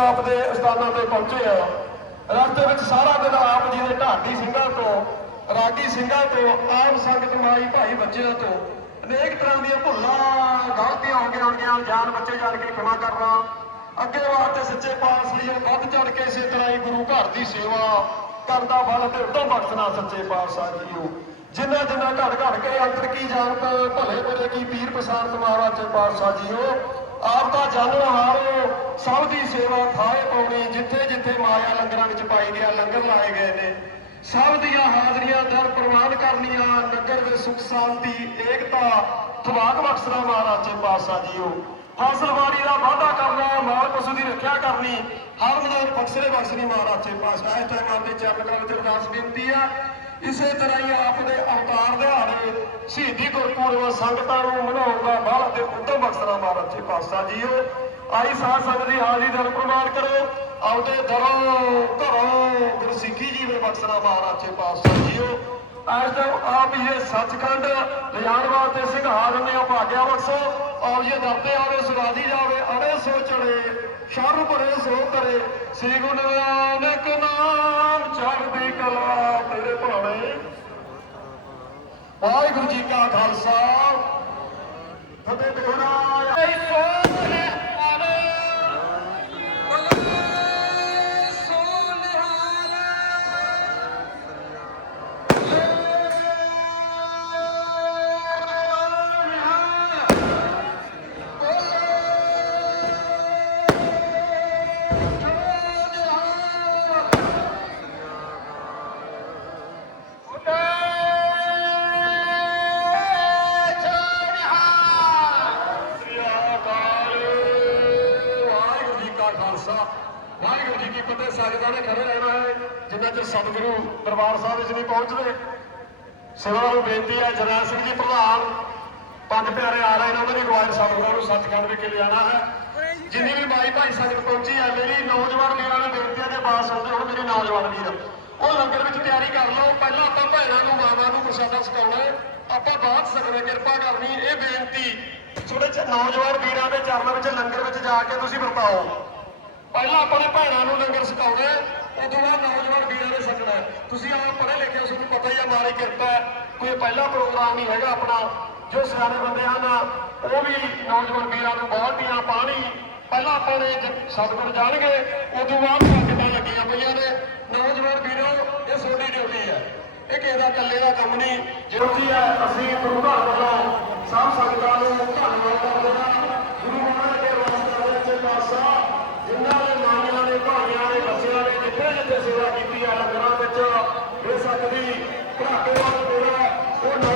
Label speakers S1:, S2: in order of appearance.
S1: ਆਪ ਦੇ ਅਸਥਾਨਾਂ ਤੇ ਪਹੁੰਚੇ ਆ ਰਸਤੇ ਵਿੱਚ ਸਾਰਾ ਦਿਨ ਆਪ ਜੀ ਦੇ ਢਾਡੀ ਸਿੰਘਾਂ ਤੋਂ, ਰਾਗੀ ਸਿੰਘਾਂ ਤੋਂ ਆਮ ਸੰਗਤ ਮਾਈ ਭਾਈ ਬੱਚਿਆਂ ਤੋਂ ਅਨੇਕ ਤਰ੍ਹਾਂ ਦੀਆਂ ਭੁੱਲਾਂ, ਗਲਤੀਆਂ ਹੋ ਗਈਆਂ ਹੋਣਗੀਆਂ, ਜਾਨ ਬੱਚੇ ਜਾਣ ਕੇ ਖਿਮਾ ਕਰਨਾ, ਅੱਗੇ ਵਾਸਤੇ ਸੱਚੇ ਪਾਤਸ਼ਾਹ ਜੀ ਵੱਧ ਚੜ ਕੇ ਇਸੇ ਤਰ੍ਹਾਂ ਹੀ ਗੁਰੂ ਘਰ ਦੀ ਸੇਵਾ ਕਰਦਾ ਬਲ ਤੇ ਉਦੋਂ ਬਖਸ਼ਣਾ ਸੱਚੇ ਪਾਤਸ਼ਾਹ ਜੀ ਜੀਓ ਜਿੰਨਾ ਜਿੰਨਾ ਘੜ ਘੜ ਕੇ ਅੰਤਰ ਕੀ ਜਾਣਤ, ਭਲੇ ਭਲੇ ਕੀ ਪੀਰ ਪਸਾਰਤ ਮਹਾਰਾਜ ਪਾਤਸ਼ਾਹ ਜੀਓ ਆਪ ਦਾ ਜਾਣਨ ਹਾਰੋ, ਸਭ ਦੀ ਸੇਵਾ ਥਾਏ ਪਾਉਣੀ, ਜਿੱਥੇ ਜਿੱਥੇ ਮਾਇਆ ਲੰਗਰਾਂ ਵਿੱਚ ਪਾਈ ਗਿਆ, ਲੰਗਰ ਲਾਏ ਗਏ ਨੇ। ਸਭ ਦੀਆਂ ਹਾਜ਼ਰੀਆਂ ਦਰ ਪ੍ਰਵਾਨ ਕਰਨੀਆਂ, ਨਗਰ ਦੇ ਸੁਖ, ਸ਼ਾਂਤੀ, ਏਕਤਾ ਤਵਾਕ ਬਖਸ਼ਣਾ ਮਹਾਰਾਜ ਪਾਤਸ਼ਾਹ ਜੀਓ। ਫਸਲਵਾੜੀ ਦਾ ਵਾਅਦਾ ਕਰਨਾ, ਮਾਲ ਪਸ਼ੂ ਦੀ ਰੱਖਿਆ ਕਰਨੀ, ਹਰ ਮਦਦ ਬਖਸ਼ਰੇ ਬਖਸ਼ਣੀ ਮਹਾਰਾਜ ਪਾਤਸ਼ਾਹ। ਇਸ ਟਾਈਮ ਆਪਦੇ ਚਰਨ ਵਿੱਚ ਅਰਦਾਸ ਬੇਨਤੀ ਆ। ਇਸੇ ਤਰ੍ਹਾਂ ਹੀ ਆਪ ਦੇ ਅਵਤਾਰ ਦਿਹਾੜੇ ਸ਼ਹੀਦੀ ਗੁਰਪੁਰਬ ਸੰਗਤਾਂ ਨੂੰ ਮਨਾਉਣ ਦਾ ਬਾਲ ਤੇ ਉਦਮ ਬਖਸ਼ਣਾ ਮਹਾਰਾਜ ਜੀ ਜੀਓ। ਆਈ ਸਾਧ ਸੰਗਤ ਦੀ ਹਾਜ਼ਰੀ ਦਰ ਪ੍ਰਮਾਣ ਕਰੋ। ਆਉਦੇ ਦਰੋਂ ਘਰੋਂ ਗੁਰਸਿੱਖੀ ਜੀਵਨ ਬਖਸ਼ਣਾ ਮਹਾਰਾਜ ਜੀ ਜੀਓ। ਅੱਜ ਤੋਂ ਆਪ ਇਹ ਸੱਚਖੰਡ ਲਿਜਾਣ ਵਾਸਤੇ ਸਿੰਘਾਰ ਨੇ ਭਾਗਿਆ ਬਖਸ਼ੋ। ਆਪ ਜੀ ਦਰਤੇ ਆਵੇ, ਸੁਗਾਦੀ ਜਾਵੇ, ਅੜੇ ਸੋ ਚੜੇ, ਸ਼ਰ ਭਰੇ ਸੋ ਕਰੇ ਸ੍ਰੀ ਗੁਰੂ ਨਾਨਕ ਨਾਮ ਚੜ੍ਹਦੀ ਕਲਾ ਤੇਰੇ ਭਾਣੇ। ਵਾਹਿਗੁਰੂ ਜੀ ਕਾ ਖਾਲਸਾ। Tabii bu ਖਾਲਸਾ ਵਾਹਿਗੁਰੂ ਜੀ ਕੀ ਫਤਿਹ ਸੰਗਤਾਂ ਨੇ ਖੜੇ ਰਹਿਣਾ ਹੈ, ਜਿੰਨਾ ਚਿਰ ਸਤਿਗੁਰੂ ਦਰਬਾਰ ਸਾਹਿਬ ਵਿੱਚ ਨਹੀਂ ਪਹੁੰਚਦੇ। ਸੇਵਾ ਨੂੰ ਬੇਨਤੀ ਹੈ, ਜਰਨੈਲ ਸਿੰਘ ਜੀ ਪ੍ਰਧਾਨ, ਪੰਜ ਪਿਆਰੇ ਆ ਰਹੇ ਨੇ, ਉਹਨਾਂ ਦੀ ਅਗਵਾਈ ਸਤਿਗੁਰਾਂ ਨੂੰ ਸੱਚਖੰਡ ਵਿਖੇ ਲਿਆਣਾ ਹੈ। ਜਿੰਨੀ ਵੀ ਮਾਈ ਭਾਈ ਸੰਗਤ ਪਹੁੰਚੀ ਹੈ, ਮੇਰੀ ਨੌਜਵਾਨ ਵੀਰਾਂ ਨੂੰ ਬੇਨਤੀ ਹੈ ਜੇ ਬਾਤ ਸੁਣਦੇ ਹੁਣ, ਮੇਰੇ ਨੌਜਵਾਨ ਵੀਰ, ਉਹ ਲੰਗਰ ਵਿੱਚ ਤਿਆਰੀ ਕਰ ਲਓ। ਪਹਿਲਾਂ ਆਪਾਂ ਭੈਣਾਂ ਨੂੰ, ਮਾਵਾਂ ਨੂੰ ਪ੍ਰਸ਼ਾਦਾ ਛਕਾਉਣਾ ਆਪਾਂ ਬਾਅਦ ਸਕਨੇ ਕਿਰਪਾ ਕਰਨੀ, ਇਹ ਬੇਨਤੀ। ਥੋੜੇ ਜਿਹੇ ਨੌਜਵਾਨ ਵੀਰਾਂ ਦੇ ਚਰਨਾਂ ਵਿੱਚ, ਲੰਗਰ ਵਿੱਚ ਜਾ ਕੇ ਤੁਸੀਂ ਵਰਤਾਓ। ਪਹਿਲਾਂ ਆਪਾਂ ਨੇ ਭੈਣਾਂ ਨੂੰ ਲੰਗਰ ਛਕਾਉਣਾ ਉਦੋਂ ਬਾਅਦ ਨੌਜਵਾਨ ਵੀਰਾਂ ਨੇ ਛਕਣਾ ਤੁਸੀਂ ਆਪ ਪੜ੍ਹੇ ਲਿਖੇ ਹੋ ਤੁਹਾਨੂੰ ਪਤਾ ਹੀ ਹੈ ਮਾਰੀ ਕਿਰਪਾ ਕੋਈ ਪਹਿਲਾ ਪ੍ਰੋਗਰਾਮ ਨਹੀਂ ਹੈਗਾ ਆਪਣਾ। ਜੋ ਸਿਆਣੇ ਬੰਦੇ ਹਨ, ਉਹ ਵੀ ਨੌਜਵਾਨ ਵੀਰਾਂ ਨੂੰ ਬਾਲਟੀਆਂ ਪਾਣੀ ਪਹਿਲਾਂ ਆਪਾਂ ਨੇ ਜ- ਸਤਿਗੁਰ ਜਾਣਗੇ, ਉਦੋਂ ਬਾਅਦ ਸੰਗਤਾਂ ਲੱਗੀਆਂ ਪਈਆਂ ਨੇ। ਨੌਜਵਾਨ ਵੀਰੋ, ਇਹ ਤੁਹਾਡੀ ਡਿਊਟੀ ਹੈ। ਇਹ ਕਿਸੇ ਦਾ ਇਕੱਲੇ ਦਾ ਕੰਮ ਨਹੀਂ। ਡਿਊਟੀ ਹੈ, ਅਸੀਂ ਗੁਰੂ ਘਰ ਵੱਲੋਂ ਸਭ ਸੰਗਤਾਂ ਨੂੰ ਧੰਨਵਾਦ ਕਰਦੇ ਹਾਂ ਗੁਰੂ ਮਹਾਰਾਜ ਦੇ ਵਾਸਤੇ ਦੇ ਵਿੱਚ ਪਾਸਾ ਜਿਨ੍ਹਾਂ ਨੇ ਮਾਈਆਂ ਨੇ ਭਾਈਆਂ ਨੇ ਬੱਚਿਆਂ ਨੇ ਸੇਵਾ ਕੀਤੀ ਹੈ ਲੰਗਰਾਂ ਵਿੱਚ ਬੇਸ਼ੱਕ ਦੀ ਘਾਟੇ ਵਾਲਾ ਉਹ